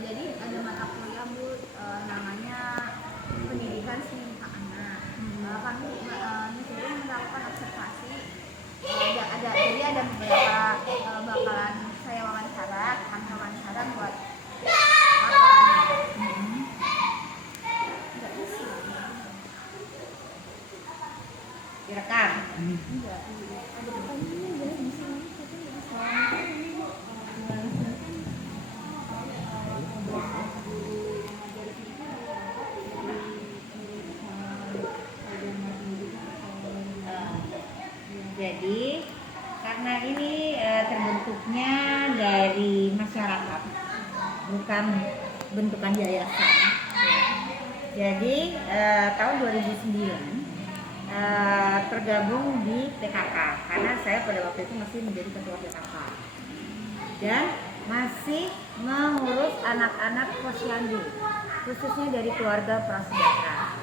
Jadi ada mata kuliah Bu, namanya pendidikan seni anak. Kami ini sendiri melakukan observasi. Jadi ada beberapa bakalan saya wawancara, kami wawancara buat laporan. Nggak bisa. Direkam. Enggak, ada pertanyaannya ya di sini, tapi nggak bisa. Jadi karena ini terbentuknya dari masyarakat, bukan bentukan yayasan. Jadi tahun 2009 tergabung di PKK karena saya pada waktu itu masih menjadi ketua PKK dan masih mengurus anak-anak posyandu khususnya dari keluarga prasejahtera.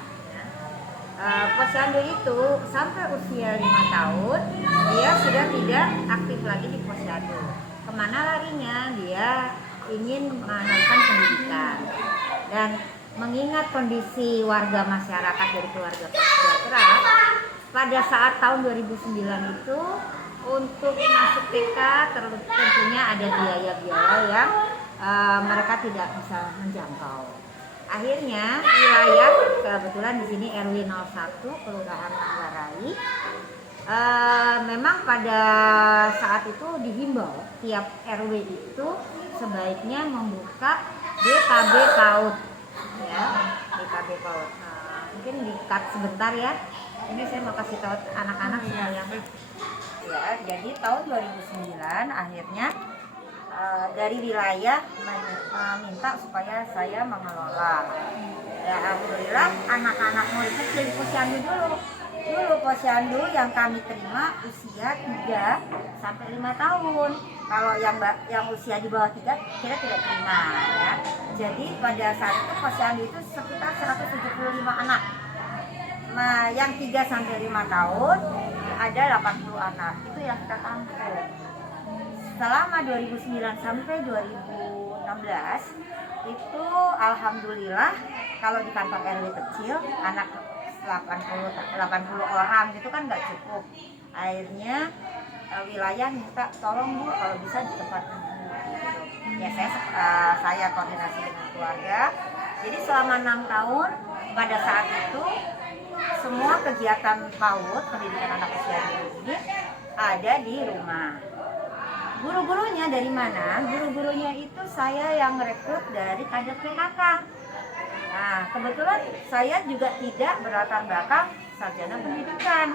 Posyandu itu sampai usia 5 tahun dia sudah tidak aktif lagi di posyandu. Kemana larinya? Dia ingin melanjutkan pendidikan. Dan mengingat kondisi warga masyarakat dari keluarga prasejahtera, pada saat tahun 2009 itu untuk masuk TK tentunya ada biaya-biaya yang mereka tidak bisa menjangkau. Akhirnya wilayah, kebetulan di sini RW 01 Kelurahan Manggarai, memang pada saat itu dihimbau tiap RW itu sebaiknya membuka DKB PAUD, ya, DKB PAUD. Mungkin di-cut sebentar ya. Ini saya mau kasih tahu anak-anak semuanya. Ya, jadi tahun 2009 akhirnya dari wilayah meminta supaya saya mengelola. Ya, alhamdulillah anak-anak murid itu jadi posyandu dulu. Dulu posyandu yang kami terima usia 3 sampai 5 tahun. Kalau yang usia di bawah 3 kita tidak terima ya. Jadi pada saat itu posyandu itu sekitar 175 anak. Nah, yang 3 sampai 5 tahun ada 80 anak. Itu yang kita tampung. Selama 2009 sampai 2016 itu alhamdulillah kalau di kantor RW kecil anak 80 orang gitu kan nggak cukup. Akhirnya wilayah minta tolong Bu kalau bisa di tempat ibu. Ya saya koordinasi dengan keluarga. Jadi selama 6 tahun pada saat itu semua kegiatan PAUD pendidikan anak usia dini ini ada di rumah. Guru-gurunya dari mana? Guru-gurunya itu saya yang rekrut dari kader PKK. Nah, kebetulan saya juga tidak berlatar belakang sarjana pendidikan.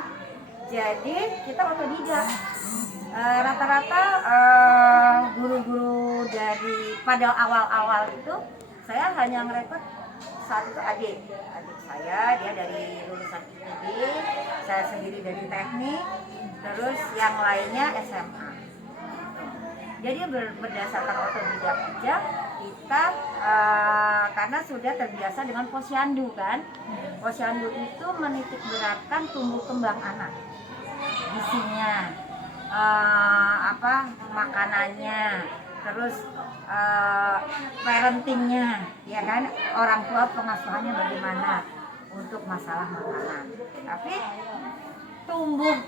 Jadi kita otodidak. Rata-rata guru-guru dari pada awal-awal itu saya hanya merekrut saat itu adik saya, dia dari lulusan IPB, saya sendiri dari teknik, terus yang lainnya SMA. Jadi berdasarkan otodidak aja kita karena sudah terbiasa dengan posyandu kan. Posyandu itu menitik beratkan tumbuh kembang anak, gizinya, makanannya, terus parentingnya, ya kan, orang tua pengasuhannya bagaimana untuk masalah makanan. Tapi tumbuh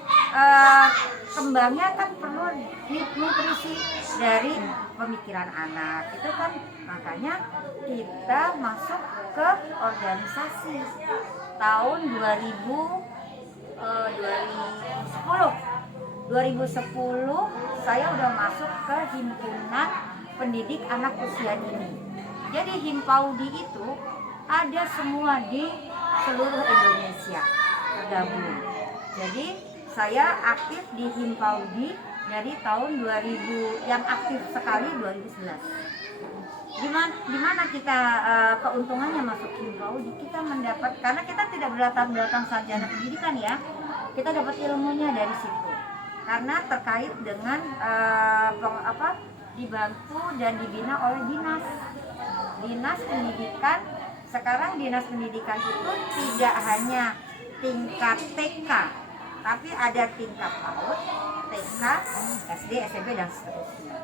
kembangnya kan perlu nutrisi dari pemikiran anak itu kan, makanya kita masuk ke organisasi tahun 2010 saya udah masuk ke himpunan pendidik anak usia dini. Jadi Himpaudi itu ada semua di seluruh Indonesia tergabung. Jadi saya aktif di Himpaudi dari tahun 2000, yang aktif sekali 2011. Dimana kita keuntungannya masuk Himpaudi, kita mendapat, karena kita tidak berlatar belakang sarjana pendidikan ya, kita dapat ilmunya dari situ. Karena terkait dengan dibantu dan dibina oleh dinas pendidikan. Sekarang dinas pendidikan itu tidak hanya tingkat TK, tapi ada tingkat PAUD, TK, SD, SMP dan seterusnya.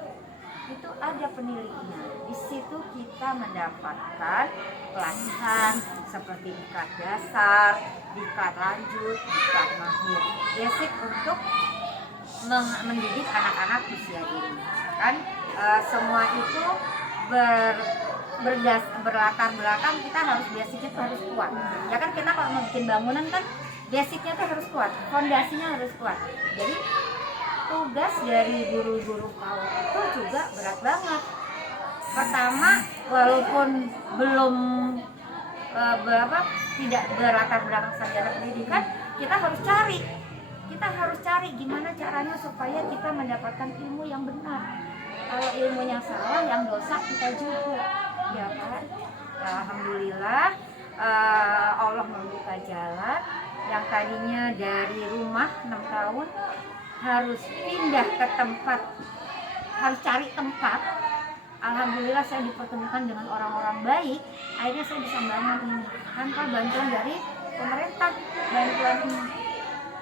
itu ada penilainya. Di situ kita mendapatkan pelatihan seperti diklat dasar, diklat lanjut, diklat mahir, basic untuk mendidik anak-anak usia dini. Kan semua itu berlatar belakang kita harus basicnya tuh harus kuat. Ya kan kita kalau mau bikin bangunan kan basicnya tuh harus kuat, fondasinya harus kuat. Jadi tugas dari guru-guru PAUD itu juga berat banget. Pertama, walaupun belum tidak berlatar belakang sarjana pendidikan, kita harus cari gimana caranya supaya kita mendapatkan ilmu yang benar. Kalau ilmunya salah, yang dosa kita juga, ya kan? Alhamdulillah, Allah membuka jalan. Yang tadinya dari rumah 6 tahun harus pindah ke tempat, harus cari tempat. Alhamdulillah saya dipertemukan dengan orang-orang baik. Akhirnya saya bisa bangun ini tanpa bantuan dari pemerintah,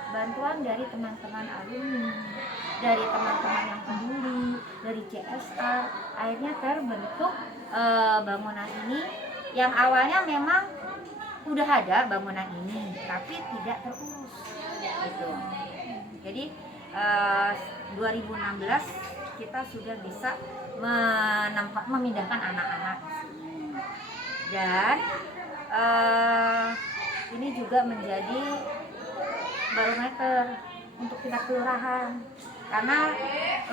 bantuan dari teman-teman alumni, dari teman-teman yang peduli, dari CSR. Akhirnya terbentuk bangunan ini yang awalnya memang udah ada bangunan ini tapi tidak terurus gitu. Jadi 2016 kita sudah bisa memindahkan anak-anak dan ini juga menjadi barometer untuk tingkat kelurahan karena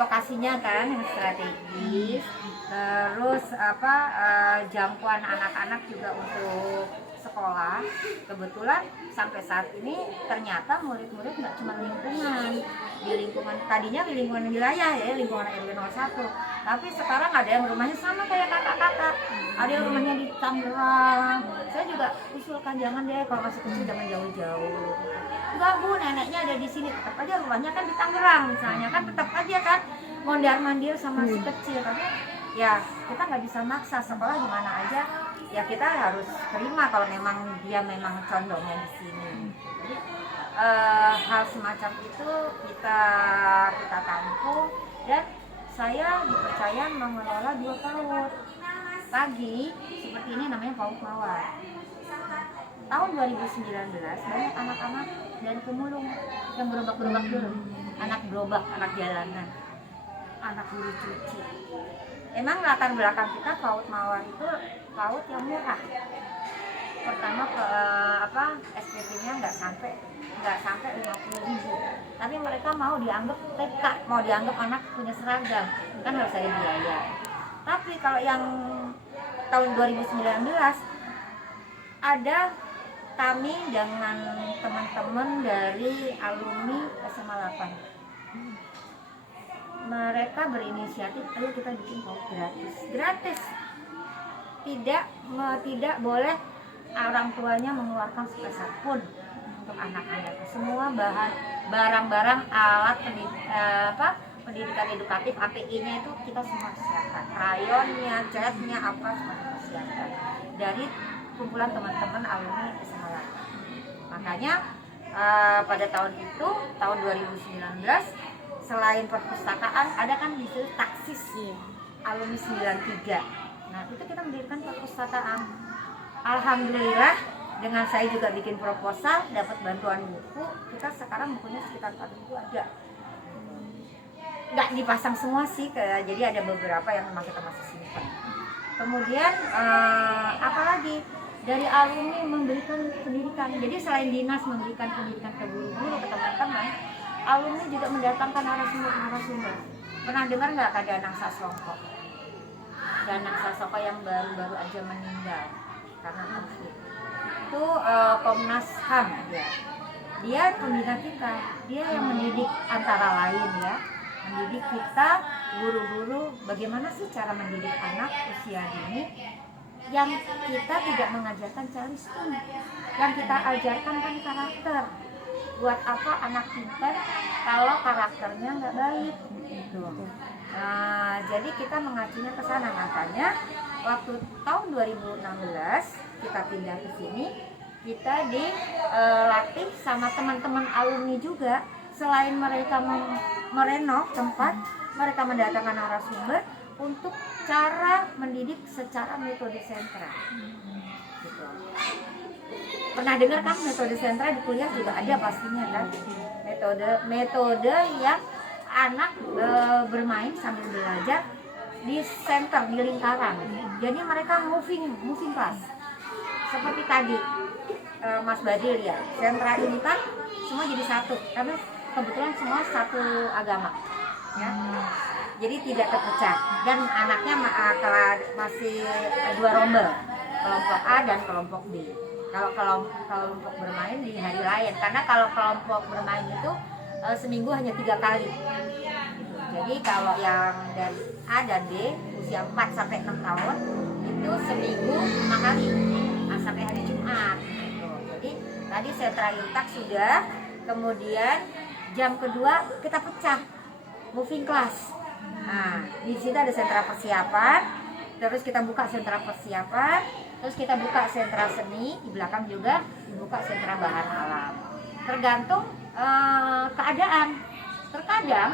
lokasinya kan yang strategis, terus jangkauan anak-anak juga untuk sekolah. Kebetulan sampai saat ini ternyata murid-murid nggak cuma di lingkungan tadinya di lingkungan wilayah ya, lingkungan RW 01, tapi sekarang ada yang rumahnya sama kayak kakak-kakak, ada yang rumahnya di Tangerang. Saya juga usulkan jangan deh kalau masih kecil jangan jauh-jauh. Enggak Bu, neneknya ada di sini, tetap aja rumahnya kan di Tangerang misalnya, kan tetap aja kan mondar-mandir sama si kecil. Tapi ya kita nggak bisa maksa, sekolah gimana aja ya kita harus terima kalau memang dia memang condongnya di sini. Jadi hal semacam itu kita tampung dan saya dipercaya mengelola 2 PAUD pagi seperti ini, namanya PAUD Mawar. Tahun 2019 banyak anak-anak dari pemulung yang gerobak-gerobak dulu, anak gerobak, anak jalanan, anak guru cuci. Emang latar belakang kita PAUD Mawar itu PAUD yang murah. Pertama SPP-nya nggak sampai 50.000, tapi mereka mau dianggap TK, mau dianggap anak punya seragam, kan harus ada biaya. Tapi kalau yang tahun 2019 ada kami dengan teman-teman dari alumni SMA 8. Mereka berinisiatif, ayo kita bikin PAUD gratis. Tidak boleh orang tuanya mengeluarkan sepeser pun untuk anak-anak. Semua barang-barang alat pendidikan edukatif API-nya itu kita semua siapkan. Krayonnya, catnya, apa semua kita siapkan dari kumpulan teman-teman alumni SMA 8. Makanya pada tahun itu, tahun 2019, selain perpustakaan ada kan di situ taksis alumni 93. Nah itu kita mendirikan perpustakaan. Alhamdulillah dengan saya juga bikin proposal, dapat bantuan buku. Kita sekarang bukunya sekitar 4.000 ada. Nggak dipasang semua sih, jadi ada beberapa yang memang kita masih simpan. Kemudian apalagi dari alumni memberikan pendidikan. Jadi selain dinas memberikan pendidikan ke guru-guru, ke teman-teman, alumni juga mendatangkan narasumber. Pernah dengar nggak ada Danang Sasongko? Danang Sasongko yang baru-baru aja meninggal karena konflik. Itu Komnas HAM ya. Dia pembina kita, dia yang mendidik antara lain ya, mendidik kita guru-guru bagaimana sih cara mendidik anak usia dini. Yang kita tidak mengajarkan calistung, yang kita ajarkan kan karakter. Buat apa anak pintar kalau karakternya nggak baik gitu. Nah, jadi kita mengacunya ke sana. Makanya waktu tahun 2016 kita pindah ke sini, kita dilatih sama teman-teman alumni juga. Selain mereka merenov tempat, mereka mendatangkan narasumber, untuk cara mendidik secara metode sentra. Gitu. Pernah dengar kan metode sentra di kuliah juga ada pastinya kan? Metode yang anak bermain sambil belajar di center, di lingkaran. Jadi mereka moving class. Seperti tadi Mas Badil ya, sentra ini kan semua jadi satu karena kebetulan semua satu agama ya. Jadi tidak terpecah dan anaknya masih dua rombel, kelompok A dan kelompok B. Kalau kelompok bermain di hari lain, karena kalau kelompok bermain itu seminggu hanya 3 kali. Jadi kalau yang dari A dan B usia 4 sampai 6 tahun itu seminggu 5 kali sampai hari Jumat. Jadi tadi sentra intak sudah, kemudian jam kedua kita pecah moving class. Nah, di situ ada sentra persiapan, terus kita buka sentra persiapan, terus kita buka sentra seni, di belakang juga dibuka sentra bahan alam. Tergantung keadaan. Terkadang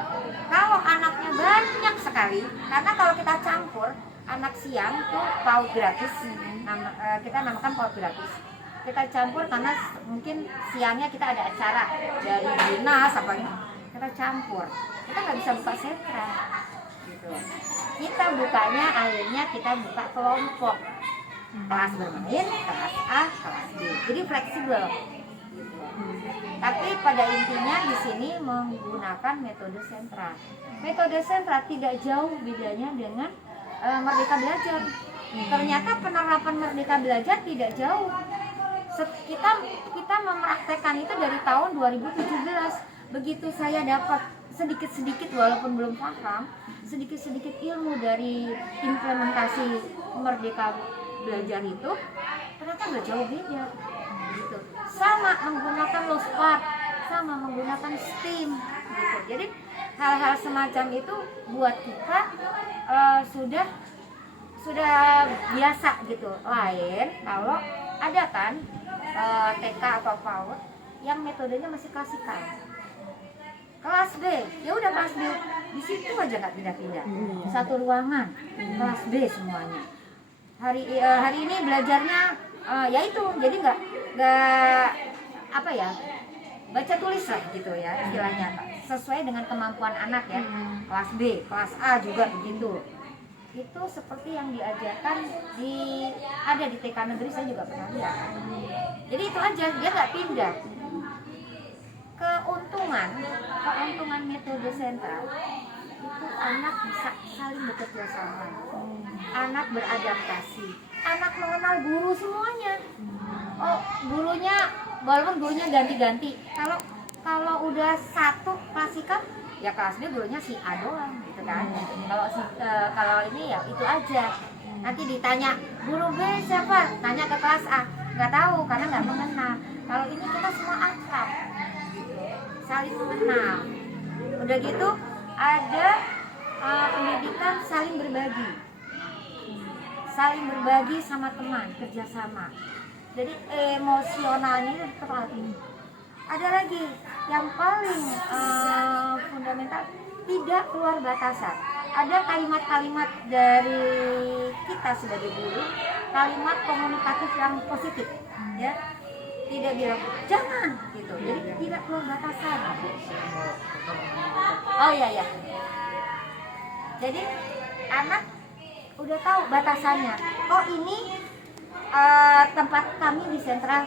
kalau anaknya banyak sekali, karena kalau kita campur anak siang itu PAUD gratis, kita namakan PAUD gratis. Kita campur karena mungkin siangnya kita ada acara dari dinas apa gitu, kita campur. Kita nggak bisa buka sentra. Gitu. Kita bukanya akhirnya kita buka kelompok, kelas bermain, kelas A, kelas B. Jadi fleksibel. Gitu. Tapi pada intinya di sini menggunakan metode sentra. Metode sentra tidak jauh bedanya dengan Merdeka Belajar. Ternyata penerapan Merdeka Belajar tidak jauh. Kita mempraktekkan itu dari tahun 2017. Begitu saya dapat sedikit-sedikit walaupun belum paham, sedikit-sedikit ilmu dari implementasi Merdeka Belajar itu, ternyata nggak jauh beda. Gitu. Sama menggunakan LOSPAT, sama menggunakan STEAM. Gitu. Jadi hal-hal semacam itu buat kita sudah biasa gitu. Lain kalau ada kan TK atau PAUD yang metodenya masih klasikal. Kelas B, ya udah kelas B di situ aja nggak pindah-pindah, satu ruangan, kelas B semuanya. Hari ini belajarnya ya itu, jadi nggak apa ya, baca tulis lah gitu ya istilahnya, sesuai dengan kemampuan anak ya. Kelas B, kelas A juga begitu. Itu seperti yang diajarkan ada di TK negeri, saya juga pernah lihat. Jadi itu aja, dia nggak pindah. Keuntungan metode sentra itu anak bisa saling bekerja sama, anak beradaptasi, anak mengenal guru semuanya. Oh, gurunya walaupun gurunya ganti-ganti. Kalau udah satu klasikal, ya kelas B gurunya si A doang gitu kan. Kalau ini ya itu aja. Nanti ditanya guru B siapa, tanya ke kelas A, nggak tahu karena nggak mengenal. Kalau ini kita semua akrab, saling mengenal. Udah gitu ada pendidikan saling berbagi sama teman, kerjasama. Jadi emosionalnya terlatih. Ada lagi yang paling fundamental, tidak keluar batasan. Ada kalimat-kalimat dari kita sebagai guru, kalimat komunikatif yang positif, ya. Tidak bilang jangan gitu, jadi tidak keluar batasan. Oh iya. Jadi anak udah tahu batasannya. Oh ini tempat kami di sentra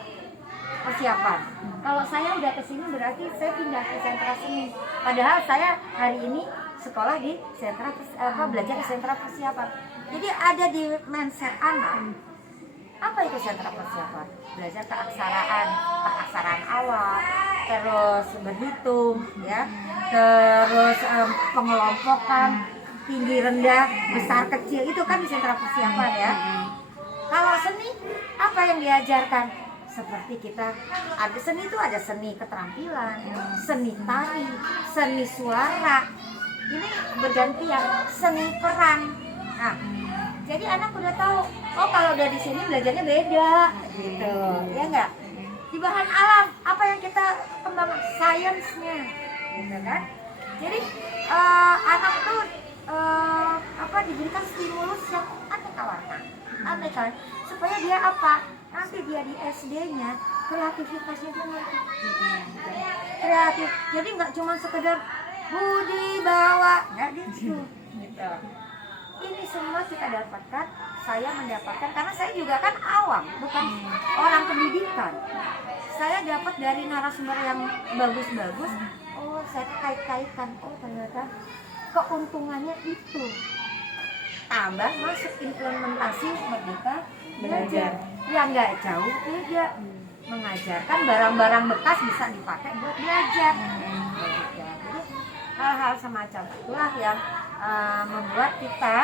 persiapan. Kalau saya udah kesini berarti saya pindah ke sentra seni. Padahal saya hari ini sekolah di sentra belajar di sentra persiapan. Jadi ada di mindset anak. Apa itu sentra persiapan? Belajar keaksaraan awal, terus berhitung, ya, terus pengelompokan, tinggi rendah, besar kecil, itu kan di sentra persiapan ya. Kalau seni, apa yang diajarkan? Seperti kita ada seni itu ada seni keterampilan, seni tari, seni suara. Ini bergantian, seni peran. Nah, jadi anak udah tahu, oh kalau udah di sini belajarnya beda, gitu, ya enggak? Di bahan alam, apa yang kita kembangkan, sainsnya, gitu kan? Jadi anak tuh diberikan stimulus yang aneka warna, supaya dia apa? Nanti dia di SD-nya kreativitasnya dia nanti kreatif. Jadi nggak cuma sekedar budi bawa, nggak gitu. Ini semua kita dapatkan, saya mendapatkan karena saya juga kan awam, bukan orang pendidikan. Saya dapat dari narasumber yang bagus-bagus. Oh, saya kait-kaitkan. Oh, ternyata keuntungannya itu. Tambah masuk implementasi Merdeka Belajar. Ya nggak jauh beda. Mengajarkan barang-barang bekas bisa dipakai buat belajar. Jadi hal-hal semacam itulah yang membuat kita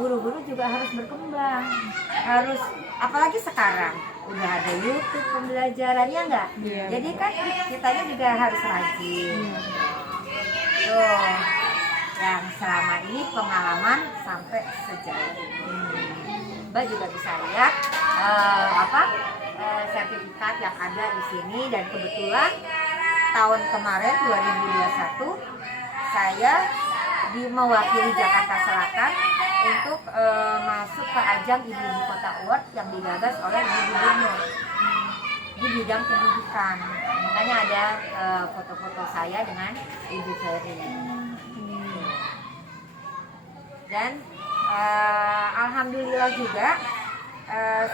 guru-guru juga harus berkembang. Harus, apalagi sekarang udah ada YouTube pembelajarannya nggak? Iya. Jadi kan kitanya juga harus rajin. Tuh, yang selama ini pengalaman sampai sejauh ini. Mbak juga bisa lihat sertifikat yang ada di sini, dan kebetulan tahun kemarin 2021 saya mewakili Jakarta Selatan untuk masuk ke ajang Ibu-Ibu Kota Award yang digagas oleh Ibu Gubernur di bidang pendidikan. Makanya ada foto-foto saya dengan Ibu Ferry. Dan alhamdulillah juga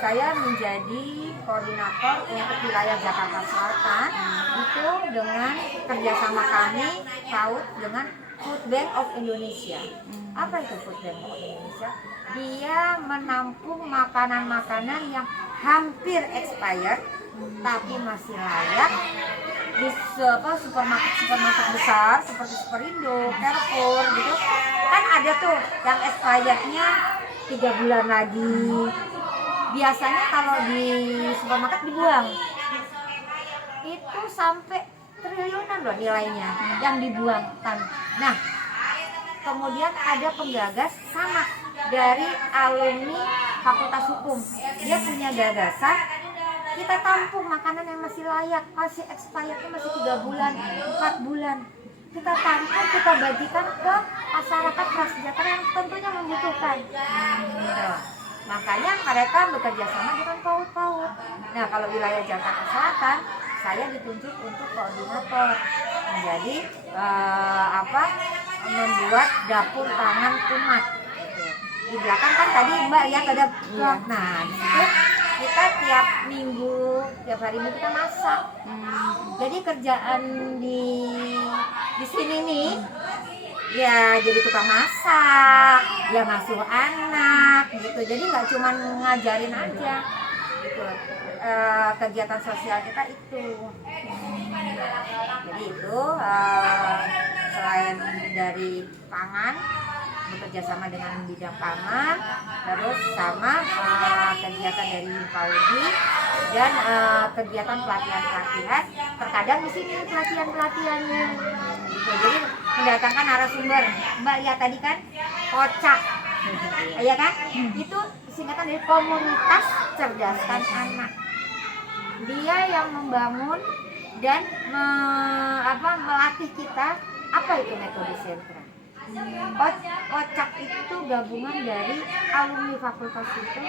saya menjadi koordinator untuk wilayah Jakarta Selatan itu dengan kerjasama kami PAUD dengan Food Bank of Indonesia. Apa itu Food Bank of Indonesia? Dia menampung makanan-makanan yang hampir expired tapi masih layak di supermarket besar seperti Superindo, Carrefour gitu. Kan ada tuh yang expirednya 3 bulan lagi. Biasanya kalau di supermarket dibuang. Itu sampai triliunan loh nilainya yang dibuang. Nah, kemudian ada penggagas sama dari alumni Fakultas Hukum. Dia punya gagasan, kita tampung makanan yang masih layak, masih expirednya masih 3 bulan, 4 bulan. Kita tampung, kita bagikan ke masyarakat prasejahtera yang tentunya membutuhkan. Makanya mereka bekerja sama dengan PAUD. Nah, kalau wilayah Jakarta Selatan, saya ditunjuk untuk koordinator menjadi membuat dapur tangan umat. Di belakang kan tadi Mbak lihat ada vlog. Nah, di situ kita tiap minggu, tiap hari minggu kita masak. Jadi kerjaan di sini nih, ya jadi tukang masak, ya ngasuh anak gitu. Jadi nggak cuma ngajarin aja gitu. Kegiatan sosial kita itu. Jadi itu selain dari pangan, bekerja sama dengan bidang pangan, terus sama kegiatan dari Paudi dan kegiatan pelatihan-pelatihan. Terkadang di sini pelatihan-pelatihannya. Gitu. Jadi mendatangkan narasumber. Mbak lihat tadi kan kocak, ya kan? Itu singkatan dari Komunitas Cerdaskan Anak. Dia yang membangun dan melatih kita apa itu metode sentra. Kocak itu gabungan dari alumni Fakultas itu,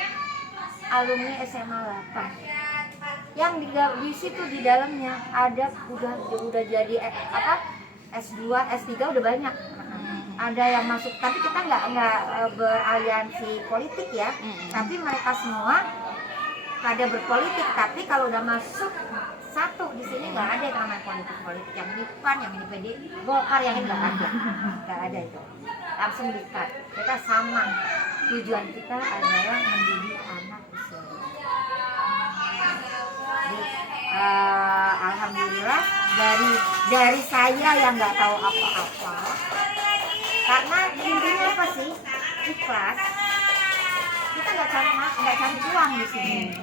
alumni SMA 8. Yang di situ di dalamnya ada udah jadi S2, S3 udah banyak. Ada yang masuk, tapi kita nggak beraliansi politik ya. Tapi mereka semua pada berpolitik, tapi kalau udah masuk satu di sini nggak ada yang namanya politik yang ini PAN, yang ini PD, Golkar, yang ini nggak ada itu. Langsung dikat. Kita sama, tujuan kita adalah mendidik anak usia dini. Jadi alhamdulillah dari saya yang nggak tahu apa-apa, karena intinya apa sih, ikhlas. Kita nggak cari uang di sini.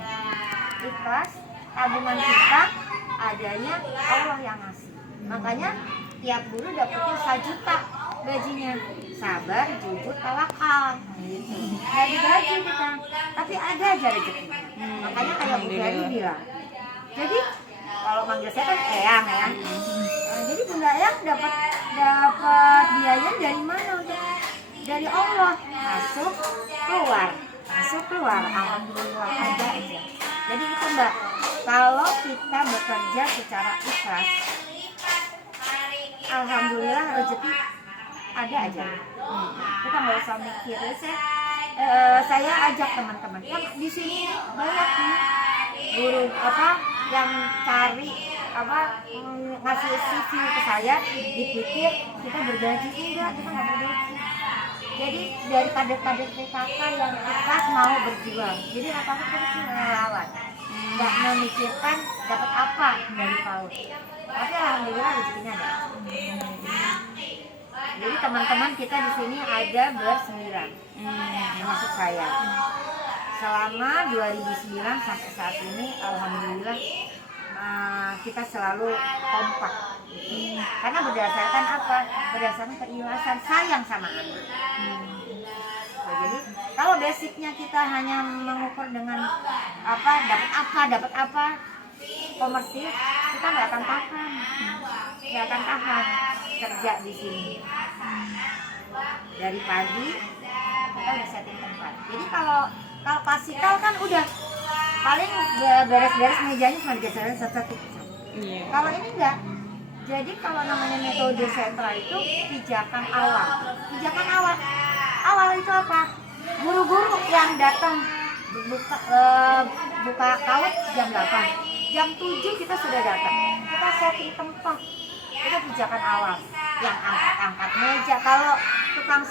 Ikhlas, tabungan kita adanya Allah yang ngasih. Makanya tiap guru dapetnya 1 juta gajinya. Sabar, jujur, tawakal. Gitu. Nggak digaji kita, tapi ada aja rezekinya. Makanya kayak Bu Ferry bilang. Jadi kalau manggil saya kan Eyang ya. Jadi Bunda Eyang dapat biaya dari mana untuk dari Allah, masuk keluar, alhamdulillah ada aja. Jadi itu Mbak, kalau kita bekerja secara ikhlas, alhamdulillah rezeki ada aja. Kita nggak usah mikir. Saya ajak teman-teman, kan di sini banyak nih guru yang cari ngasih CV ke saya, dipikir kita bergaji, enggak, kita nggak bergaji. Jadi dari kader-kader PKK yang ikhlas mau berjuang, jadi apa-apa terus relawan, nggak memikirkan dapat apa dari PAUD, tapi alhamdulillah rezekinya ada. Jadi teman-teman kita di sini ada bersembilan, termasuk saya. Selama 2009 sampai saat ini, alhamdulillah kita selalu kompak. Karena berdasarkan apa? Berdasarkan keikhlasan, sayang sama anak. Nah, jadi kalau basicnya kita hanya mengukur dengan dapat apa komersil, kita nggak akan tahan kerja di sini. Dari pagi kita udah setting tempat. Jadi kalau klasikal kan udah paling beres-beres mejanya cuma digeserin satu. Kalau ini enggak. Jadi kalau namanya metode sentra itu pijakan awal. Awal itu apa? Guru-guru yang datang buka PAUD jam 8. Jam 7 kita sudah datang. Kita setting tempat. Itu pijakan awal. Yang angkat meja. Kalau tukang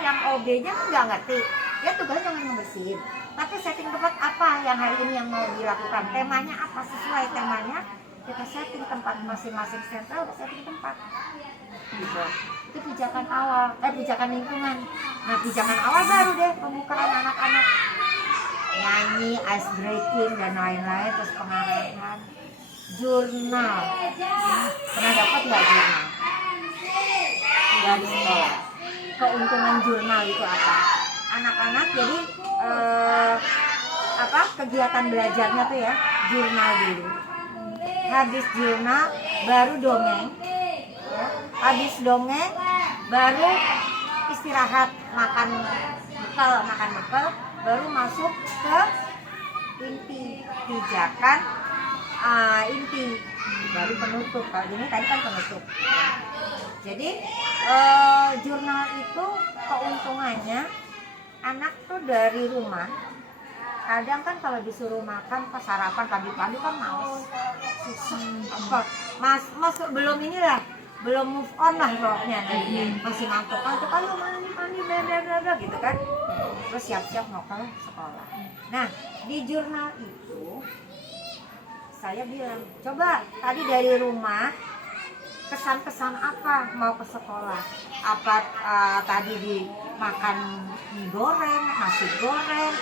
yang OB-nya kan nggak ngerti. Dia tugasnya cuma ngebersihin. Tapi setting tempat apa yang hari ini yang mau dilakukan? Temanya apa? Sesuai temanya kita setting tempat, masing-masing sentral setting tempat. Gitu. Itu pijakan awal, pijakan lingkungan. Nah, pijakan awal baru deh pembukaan anak-anak. Nyanyi, ice breaking dan lain-lain, terus pengarahan. Jurnal. Pernah dapat nggak jurnal? Dari sekolah. Keuntungan jurnal itu apa? Anak-anak jadi kegiatan belajarnya tuh ya, jurnal dulu. Habis jurnal baru dongeng. Ya. Habis dongeng baru istirahat, makan bekal, baru masuk ke inti pijakan, inti baru penutup. Kalau ini tadi kan penutup. Jadi jurnal itu keuntungannya anak tuh dari rumah. Kadang kan kalau disuruh makan pas sarapan pagi-pagi kan males, susah. Belum move on lah pokoknya, masih ngantuk, ayo mandi bla gitu kan. Terus siap-siap mau ke sekolah. Nah, di jurnal itu saya bilang, coba tadi dari rumah kesan-kesan apa mau ke sekolah? Apa tadi dimakan mie goreng, nasi goreng?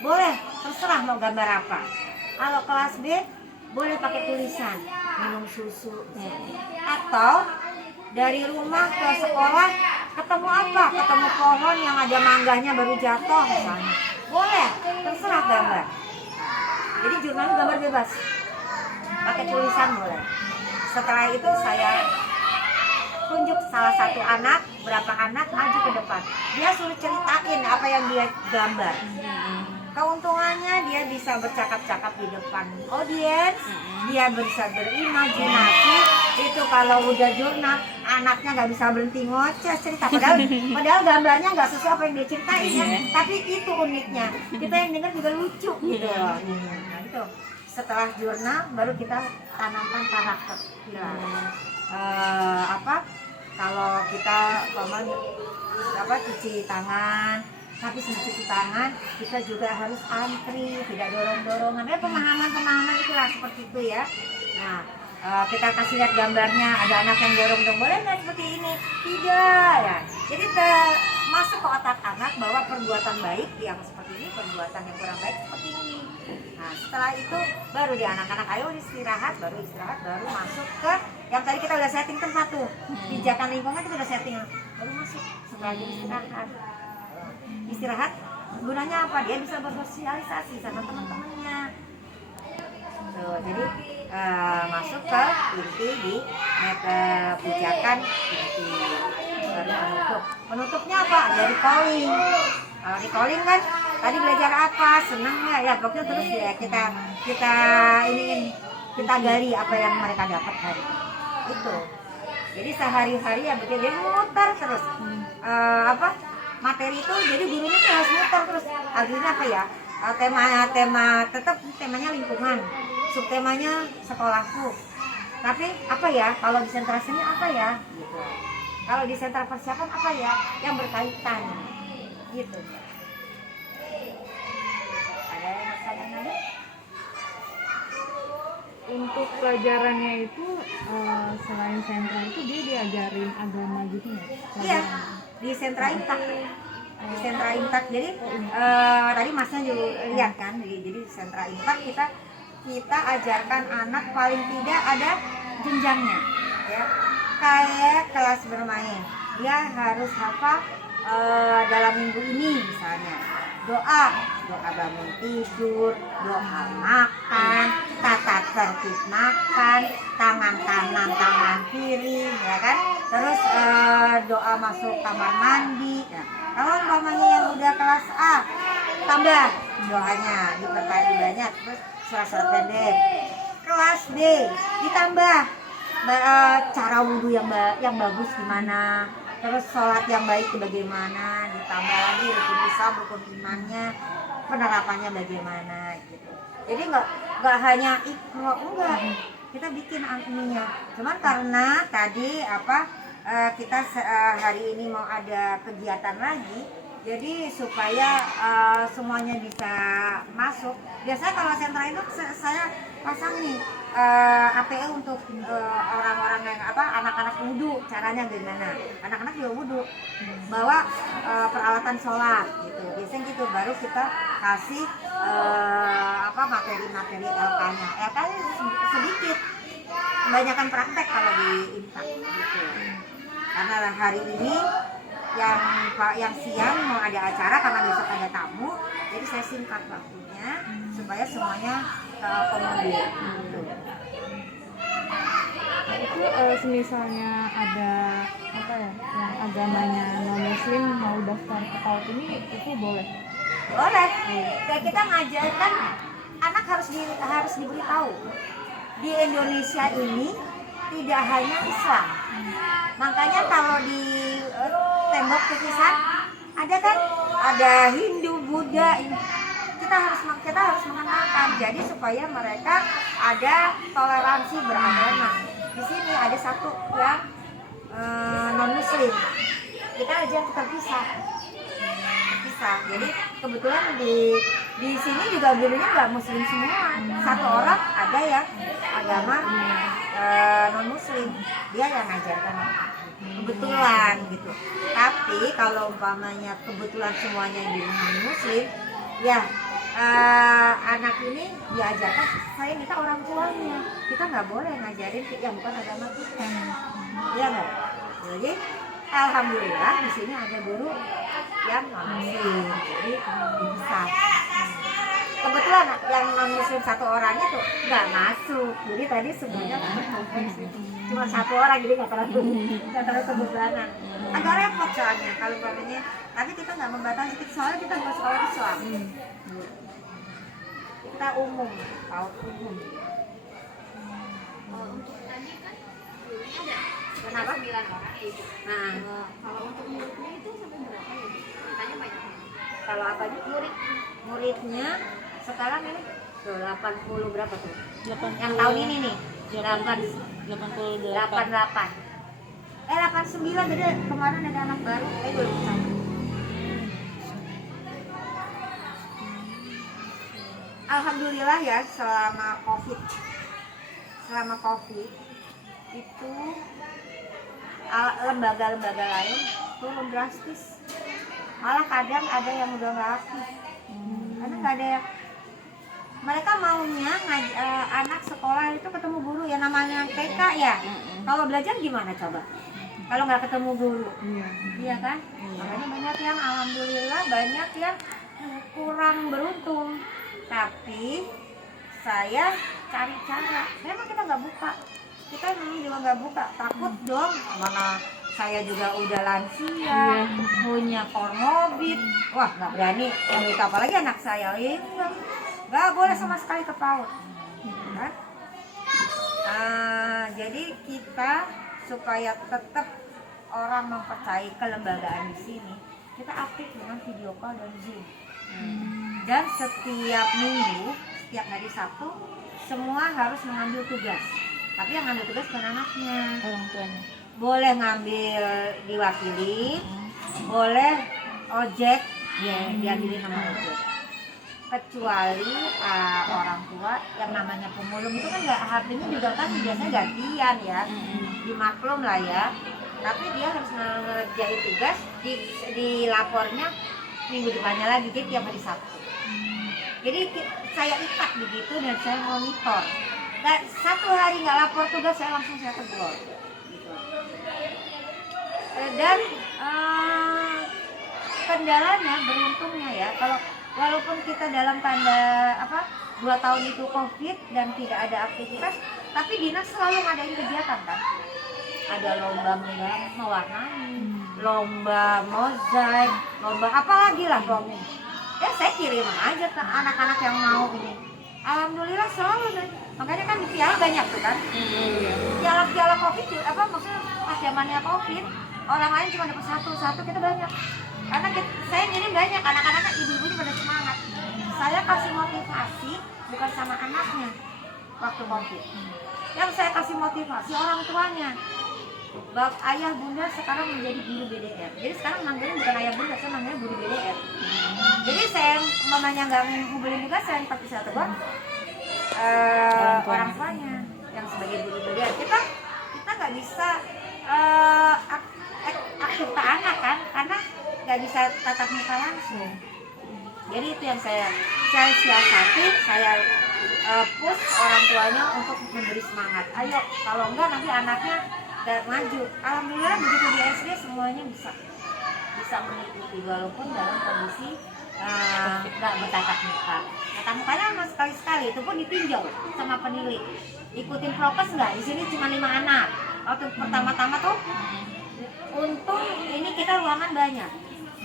Boleh, terserah mau gambar apa. Kalau kelas B boleh pakai tulisan, minum susu. Atau dari rumah ke sekolah ketemu apa? Ketemu pohon yang ada mangganya baru jatuh misalnya. Boleh, terserah gambar. Jadi jurnalnya gambar bebas. Pakai tulisan boleh. Setelah itu saya tunjuk salah satu anak, berapa anak maju ke depan. Dia suruh ceritain apa yang dia gambar. Keuntungannya dia bisa bercakap-cakap di depan audiens, dia bisa berimajinasi. Itu kalau udah jurnal, anaknya nggak bisa berhenti ngoceh cerita. Padahal gambarnya nggak sesuai apa yang dia ceritain ya. Tapi itu uniknya, kita yang dengar juga lucu gitu. Nah itu setelah jurnal baru kita tanamkan karakter. Kalau kita cuci tangan, tapi sebelum cuci tangan kita juga harus antri, tidak dorong-dorongan. Pemahaman itulah seperti itu ya. Nah, kita kasih lihat gambarnya, ada anak yang dorong-dorong, boleh nggak seperti ini? Tidak ya. Jadi masuk ke otak anak bahwa perbuatan baik yang seperti ini, perbuatan yang kurang baik seperti ini. Nah, setelah itu baru di anak-anak ayo istirahat, baru masuk ke yang tadi kita udah setting tempat tuh. Pijakan lingkungan kita udah setting, baru masuk setelah istirahat gunanya apa? Dia bisa bersosialisasi sama teman-temannya. Tuh, jadi masuk ke inti di pijakan inti. baru penutup. Penutupnya apa? Dari calling. Kalau di calling kan tadi belajar apa, senang nggak ya, pokoknya terus ya kita kita gali apa yang mereka dapat hari itu. Jadi sehari-hari ya betul dia muter terus materi itu, jadi gurunya tuh harus muter terus. Akhirnya apa ya, tetap temanya lingkungan, subtemanya sekolahku. Tapi apa ya, kalau di sentra seni apa ya gitu, kalau di sentra persiapan apa ya yang berkaitan gitu. Ada yang bisa nanya? Untuk pelajarannya itu selain sentra itu dia diajarin agama gitu nggak? Iya, di sentra Intak. Di sentra Intak. Jadi tadi Masnya juga lihat kan, jadi sentra Intak kita ajarkan anak paling tidak ada jenjangnya, ya. Kayak kelas bermain, dia harus hafal dalam minggu ini misalnya doa bangun tidur, doa makan, tata tertib makan, tangan kanan tangan kiri, ya kan, terus doa masuk kamar mandi. Nah, kalau umpamanya yang udah kelas A, tambah doanya diperbanyak banyak, terus surat-surat pendek. Kelas B ditambah cara wudhu yang bagus gimana, terus sholat yang baik itu bagaimana, ditambah lagi rukun Islam, rukun imannya, penerapannya bagaimana gitu. Jadi nggak hanya ikro, enggak, kita bikin ininya. Cuman karena tadi kita hari ini mau ada kegiatan lagi, jadi supaya semuanya bisa masuk. Biasanya kalau sentra itu saya pasang nih APE untuk orang-orang yang anak-anak wudhu, caranya gimana? Anak-anak juga wudhu, bawa peralatan sholat gitu. Biasanya gitu, baru kita kasih materi-materi LK-nya. LK-nya sedikit, kebanyakan praktek kalau di Intak gitu. Karena hari ini yang siang mau ada acara karena besok ada tamu, jadi saya singkat waktunya supaya semuanya terakomodir gitu. Itu semisalnya ada yang agamanya non muslim mau daftar ke PAUD ini, itu boleh? Boleh. Kayak kita ngajarkan anak harus diberitahu di Indonesia ini tidak hanya Islam. Makanya kalau di tembok tulisan ada kan, ada Hindu, Buddha. Kita harus mengenalkan, jadi supaya mereka ada toleransi beragama. Di sini ada satu yang non muslim, kita aja terpisah. Jadi kebetulan di sini juga gurunya nggak muslim semua, satu orang ada yang agama non muslim, dia yang ngajarkan kebetulan gitu. Tapi kalau umpamanya kebetulan semuanya di non muslim, ya anak ini diajarkan, saya minta orang tuanya, kita nggak boleh ngajarin yang bukan agama kita, ya nggak. Jadi alhamdulillah di sini ada guru yang non muslim, jadi bisa. Kebetulan yang non muslim satu orang itu nggak masuk, jadi tadi sebenarnya cuma satu orang, jadi nggak terlalu kebetulan. Agak repot soalnya kalau umpamanya, tapi kita nggak membatasi, soalnya kita nggak sekolah Islam, kita umum, PAUD umum. Untuk tadi kan gurunya ada Kenapa? 9 orang ya Ibu. Nah, Kalau untuk muridnya itu sampai berapa ya Bu? Katanya banyak. kalau apanya muridnya sekarang ini tuh 80 berapa tuh? 80, Yang tahun ini nih 88. 88. 89, jadi kemarin ada anak baru, 21. Alhamdulillah ya, selama COVID itu lembaga-lembaga lain turun drastis, malah kadang ada yang udah nggak aktif, karena nggak ada yang, mereka maunya anak sekolah itu ketemu guru, ya namanya TK ya. Kalau belajar gimana coba kalau nggak ketemu guru? Iya kan? Makanya banyak yang alhamdulillah, banyak yang kurang beruntung. Tapi saya cari cara, memang kita nggak buka, kita memang juga nggak buka, takut dong mana saya juga udah lansia, punya komorbid, wah nggak berani. Yang itu apalagi anak saya, nggak boleh sama sekali ke PAUD. Kan? Jadi kita supaya tetap orang mempercayai kelembagaan di sini, kita aktif dengan video call dan Zoom. Dan setiap minggu, setiap hari Sabtu, semua harus mengambil tugas. Tapi yang ngambil tugas bukan anaknya, orang tuanya. boleh ngambil diwakili, boleh ojek, ya diambilin sama ojek. Kecuali orang tua yang namanya pemulung itu kan nggak, HB-nya juga kan biasanya gantian ya, dimaklum lah ya. Tapi dia harus ngerjain tugas di lapornya minggu depannya lagi, jadi tiap hari Sabtu. Jadi saya ikat begitu dan saya monitor. Dan satu hari nggak lapor tugas saya langsung saya tegur. Gitu. Dan kendalanya beruntungnya ya, kalau walaupun kita dalam tanda 2 tahun itu COVID dan tidak ada aktivitas, tapi dinas selalu ngadain kegiatan kan. Ada lomba mewarnai, lomba mozaik, lomba apalagi lah pokoknya. Ya saya kirim aja ke anak-anak yang mau ini. Alhamdulillah selalu deh. Makanya kan di piala banyak tuh kan. Piala COVID maksudnya pas zamannya COVID, orang lain cuma dapat satu kita banyak. Karena saya ngirim banyak, anak-anak ibu-ibunya pada semangat. Saya kasih motivasi bukan sama anaknya waktu COVID. Yang saya kasih motivasi orang tuanya. Bab ayah bunda sekarang menjadi guru BDR. Jadi sekarang manggilnya bukan ayah bunda, saya manggilnya guru BDR. Jadi saya mamanya nggak ngumpulin juga, saya pasti saya tegur orang tuanya yang sebagai guru BDR. Kita nggak bisa aktif ke anak kan, karena nggak bisa tatap muka langsung. Jadi itu yang saya siasati, saya push orang tuanya untuk memberi semangat. Ayo, kalau enggak nanti anaknya gak maju. Alhamdulillah begitu di SD semuanya bisa mengikuti walaupun dalam kondisi nggak bertatap muka. Tatap mukanya sama sekali-sekali, itu pun ditinjau sama penilik. Ikutin prokes nggak? Di sini cuma 5 anak. Waktu pertama-tama tuh, untung ini kita ruangan banyak.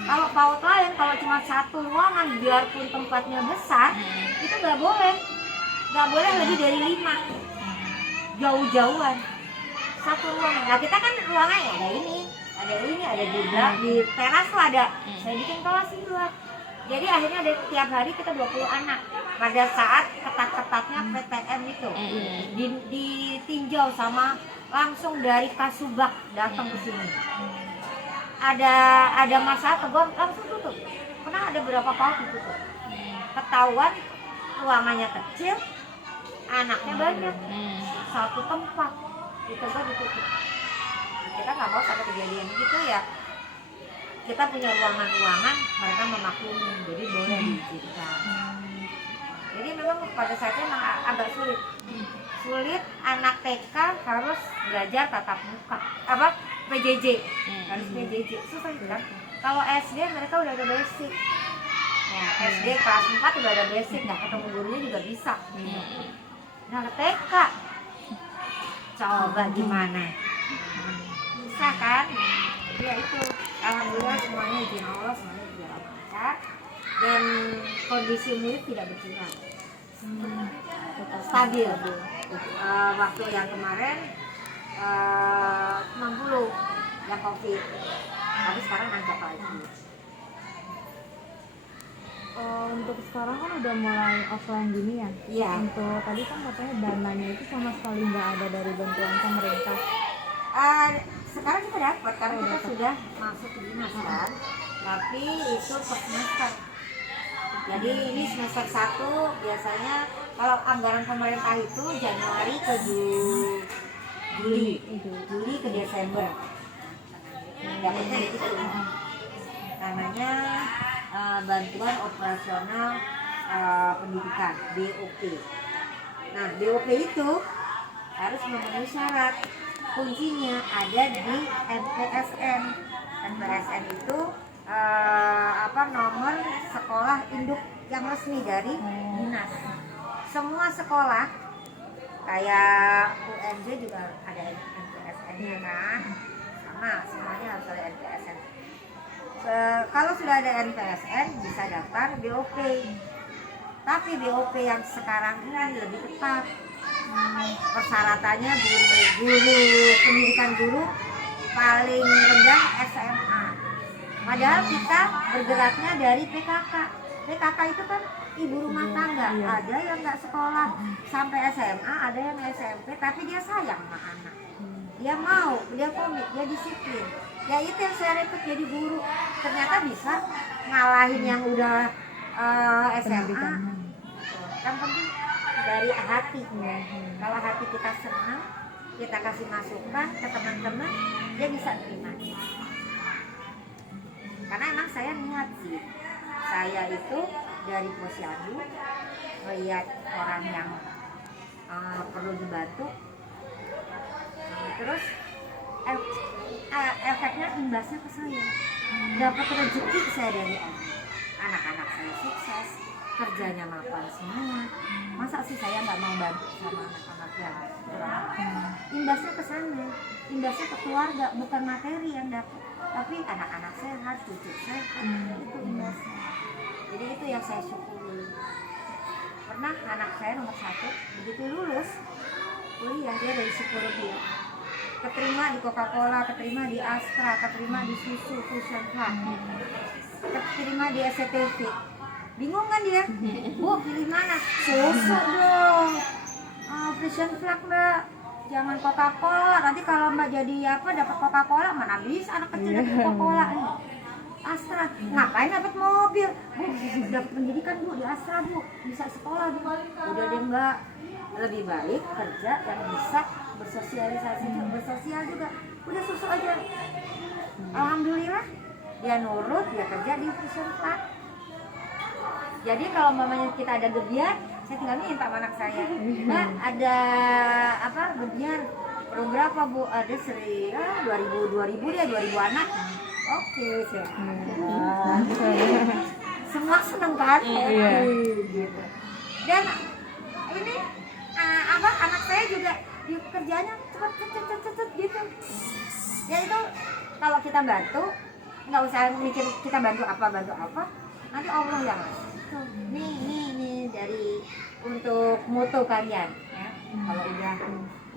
Kalau PAUD lain, kalau cuma 1 ruangan, biarpun tempatnya besar, itu nggak boleh lebih dari 5. Jauh-jauhan. 1 ruangan. Nah kita kan ruangannya ada juga di teras tuh ada. Saya bikin kelas di luar. Jadi akhirnya ada tiap hari kita 20 anak. Pada saat ketat-ketatnya PTM itu ditinjau sama langsung dari Kasubag datang ke sini. Ada masalah tegur langsung tutup. Pernah ada berapa PAUD ditutup. Ketahuan ruangannya kecil, anaknya banyak. 1 tempat. Ditutup. Kita nggak mau sampai kejadian gitu ya. Kita punya ruangan-ruangan, mereka memaklumi, jadi boleh diizinkan. Jadi memang pada saat itu memang agak sulit. Anak TK harus belajar tatap muka, PJJ, harus PJJ, susah kan? Kalau SD mereka udah ada basic. Nah, SD kelas 4 udah ada basic, nggak ketemu gurunya juga bisa. Nah, TK coba gimana? Bisa kan? Ya itu, alhamdulillah semuanya izin Allah, semuanya berjalan lancar dan kondisi murid tidak berkurang, stabil. Waktu yang kemarin 60 yang COVID, tapi sekarang nancap lagi. Untuk sekarang kan udah mulai offline gini ya. Iya. Untuk tadi kan katanya dananya itu sama sekali nggak ada dari bantuan pemerintah. Sekarang kita dapat karena kita sudah masuk ke dinas kan, tapi itu per semester. Jadi ini semester 1 biasanya kalau anggaran pemerintah itu Januari ke Juli ke Desember. Dapatnya itu namanya bantuan operasional pendidikan BOP. Nah BOP itu harus memenuhi syarat. Kuncinya ada di NPSN. NPSN itu nomor sekolah induk yang resmi dari dinas. Semua sekolah kayak UNJ juga ada NPSN-nya kan. sama, semuanya harus ada NPSN. Kalau sudah ada NPSN bisa daftar BOP. Tapi BOP yang sekarang ini lebih ketat. Persyaratannya guru pendidikan guru paling rendah SMA. Padahal kita bergeraknya dari PKK. PKK itu kan ibu rumah tangga. Ada yang nggak sekolah sampai SMA, ada yang SMP, tapi dia sayang sama anak. Dia mau, dia komit, dia disiplin. Ya itu yang saya rekrut jadi guru. Ternyata bisa ngalahin yang udah SMA. Yang penting dari hati. Kalau hati kita senang, kita kasih masukan ke teman-teman, dia bisa terima. Karena emang saya niat sih, saya itu dari posyandu melihat orang yang perlu dibantu, terus efeknya imbasnya ke saya, dapat rezeki saya dari anak-anak saya sukses, kerjanya mapan semua. Masa sih saya nggak mau bantu sama anak-anak yang kurang? Imbasnya ke sana, imbasnya ke keluarga, bukan materi yang dapat, tapi anak-anak sehat, cucu sehat, itu imbasnya. Jadi itu yang saya syukuri. Pernah anak saya nomor 1 begitu lulus kuliah, dia dari psikologi, keterima di Coca-Cola, keterima di Astra, keterima di Susu Fusion Club, keterima di SCTV. Bingung kan dia? Bu, pilih mana? Susu dong. Fusion Club Mbak, jangan Coca-Cola. Nanti kalau Mbak jadi apa dapat Coca-Cola, mana bisa anak kecil dapat Coca-Cola. Astra, ngapain dapat mobil? Bu, dapat pendidikan Bu di Astra Bu, bisa sekolah Bu. Udah deh Mbak, lebih baik kerja yang bisa bersosialisasi, bersosial juga. Udah susu aja. Alhamdulillah, dia nurut, dia kerja di Fusion Club. Jadi kalau mamanya kita ada gebiar, saya tinggal minta sama anak saya, Mbak ada apa gebiar, perlu berapa Bu? Ada 2000 dia 2000 anak. Oke, silakan. Semua seneng kan? Gitu. Dan ini anak saya juga kerjanya cepet gitu. Ya itu kalau kita bantu, nggak usah mikir kita bantu apa, nanti Allah yang ngasih. Nih dari untuk moto kalian ya. Kalau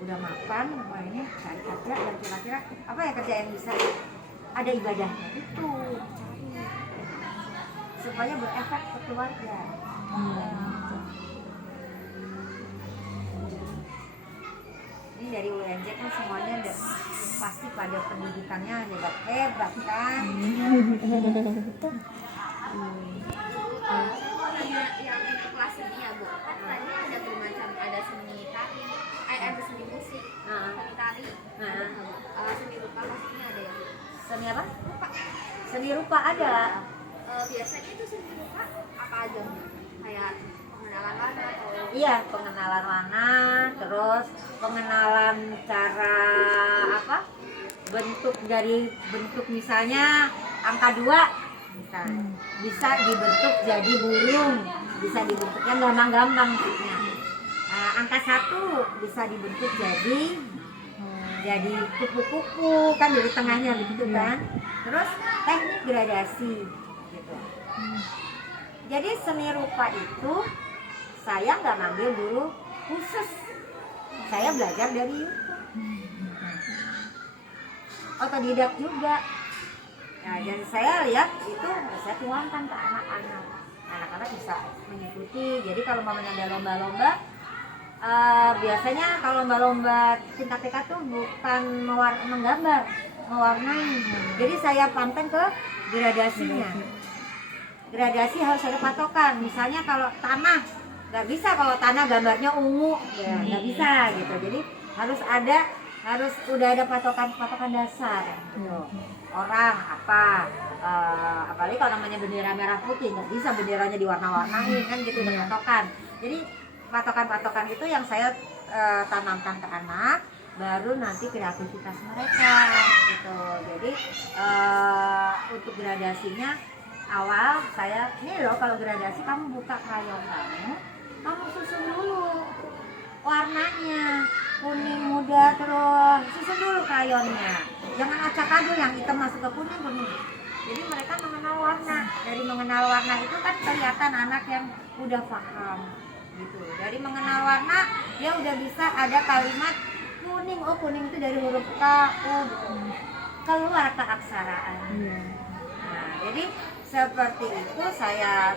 udah mapan, ini cari kerja dan kira-kira apa ya kerja yang bisa ada ibadahnya itu, supaya berefek ke keluarga. Ini dari UNJ kan semuanya pasti pada pendidikannya hebat kan. Yang untuk kelas ini ya Bu, kan tadi ada bermacam, ada seni tari, ada seni musik, seni tari, seni rupa, maksudnya ada ya Bu? Seni apa? Rupa. Seni rupa ada. Biasanya itu seni rupa apa aja Bu? Kayak pengenalan warna atau? Iya, pengenalan warna, terus pengenalan cara apa? Bentuk dari bentuk misalnya angka 2 bisa dibentuk jadi burung, bisa dibentuk yang gampang-gampang maksudnya. Angka 1 bisa dibentuk jadi kupu-kupu kan dari tengahnya begitu kan. Terus teknik gradasi gitu. Jadi seni rupa itu saya nggak ngambil guru khusus, saya belajar dari YouTube, otodidak juga. Nah, dan saya lihat itu saya tuangkan ke anak-anak bisa mengikuti. Jadi kalau mamanya ada lomba-lomba, biasanya kalau lomba-lomba tingkat TK tuh bukan menggambar, mewarnai. Jadi saya panteng ke gradasinya. Gradasi harus ada patokan. Misalnya kalau tanah, nggak bisa kalau tanah gambarnya ungu, ya nggak bisa gitu. Jadi harus udah ada patokan dasar. Gitu. Orang apa, apalagi kalau namanya bendera merah putih, nggak bisa benderanya diwarna-warnain kan gitu, udah patokan. Jadi patokan-patokan itu yang saya tanamkan ke anak, baru nanti kreativitas mereka gitu. Jadi untuk gradasinya awal saya ini loh, kalau gradasi kamu buka krayon kamu susun dulu warnanya kuning muda, terus susun dulu krayonnya. jangan acak adul yang hitam masuk ke kuning kuning. Jadi mereka mengenal warna. Dari mengenal warna itu kan kelihatan anak yang udah paham gitu. Dari mengenal warna dia udah bisa ada kalimat kuning, oh kuning itu dari huruf K, U gitu. Keluar keaksaraan. Nah, jadi seperti itu saya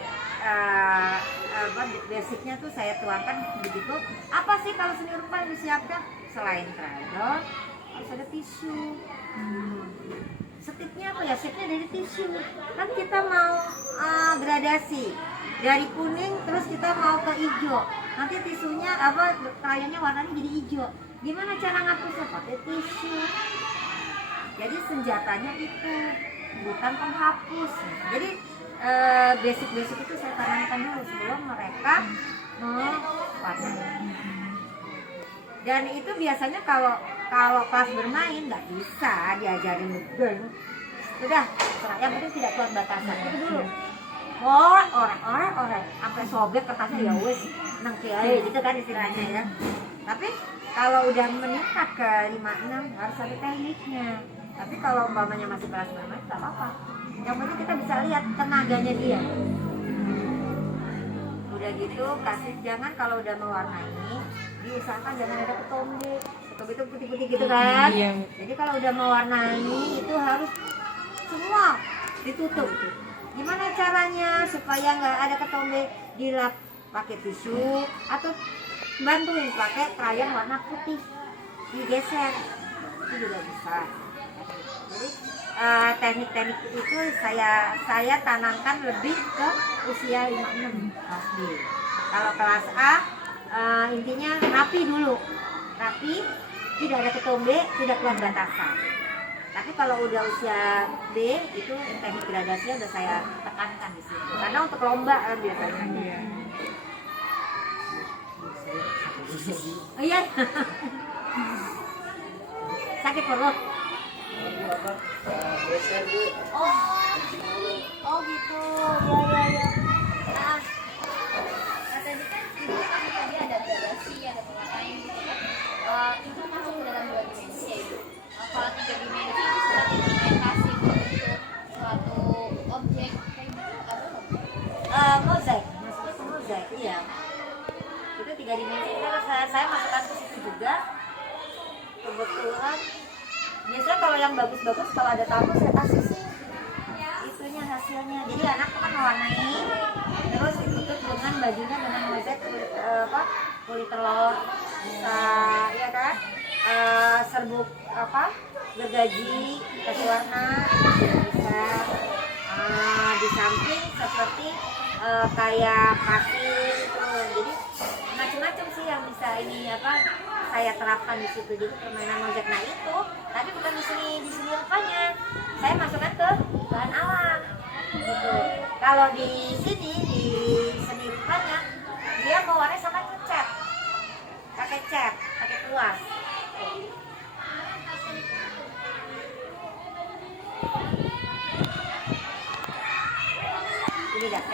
basicnya tuh saya tuangkan begitu. Apa sih kalau seni rupa yang disiapkan? Selain krayon harus ada tisu. Setipnya apa ya? Setipnya dari tisu. Kan kita mau gradasi dari kuning terus kita mau ke hijau. Nanti tisunya krayonnya warnanya jadi hijau. Gimana cara ngapusnya? Pakai tisu. Jadi senjatanya itu bukan penghapus. Jadi basic-basic itu saya tanamkan dulu sebelum mereka mewarnai. Dan itu biasanya kalau kelas bermain nggak bisa diajarin game. Sudah, yang penting tidak keluar batasan. Itu dulu. Orang sampai sobek kertasnya ya wes nang kiai gitu kan istilahnya ya. Tapi kalau udah meningkat ke 5-6 harus ada tekniknya. Tapi kalau umpamanya masih kelas bermain nggak apa-apa. Yang penting kita bisa lihat tenaganya dia. Udah gitu jangan kalau udah mewarnai diusahakan jangan ada ketombe. Ketombe itu putih-putih gitu kan. Jadi kalau udah mewarnai itu harus semua ditutup. Gimana caranya supaya nggak ada ketombe? Dilap pakai tisu atau bantuin pakai krayon warna putih digeser itu juga bisa. Jadi teknik-teknik itu saya tanamkan lebih ke usia 5-6 kelas B. Kalau kelas A intinya rapi dulu, rapi, tidak ada ketombe, tidak keluar batasan. Tapi kalau udah usia B itu teknik gradasinya udah saya tekankan di situ. Karena untuk lomba biasanya. Oh iya. Sakit perut. Oh gitu. Ya. Nah, tadi kan tadi ada gradasi, ada pewarnaan gitu kan. Itu masuk ke dalam 2 dimensi yaitu kalau 3 dimensi itu seperti implementasi bentuk suatu objek kayak gitu apa? Mozaik, masuknya ke mozaik, iya. Itu 3 dimensi itu saya masukkan ke situ juga. Kebetulan biasanya kalau yang bagus-bagus kalau ada tamu saya kasih sih itunya hasilnya. Jadi anak kan mewarnai terus ditutup dengan bajunya dengan mozaik kulit telur bisa ya kan, serbuk gergaji kasih warna bisa, di samping seperti kayak pasir gitu. Jadi macam-macam sih yang bisa ini saya terapkan di situ. Jadi permainan mozaik nah itu tapi bukan di sini rupanya saya masukkan ke bahan alam gitu. Kalau di sini di seni rupanya dia mewarnai sama cat, pakai kuas. Ini dah.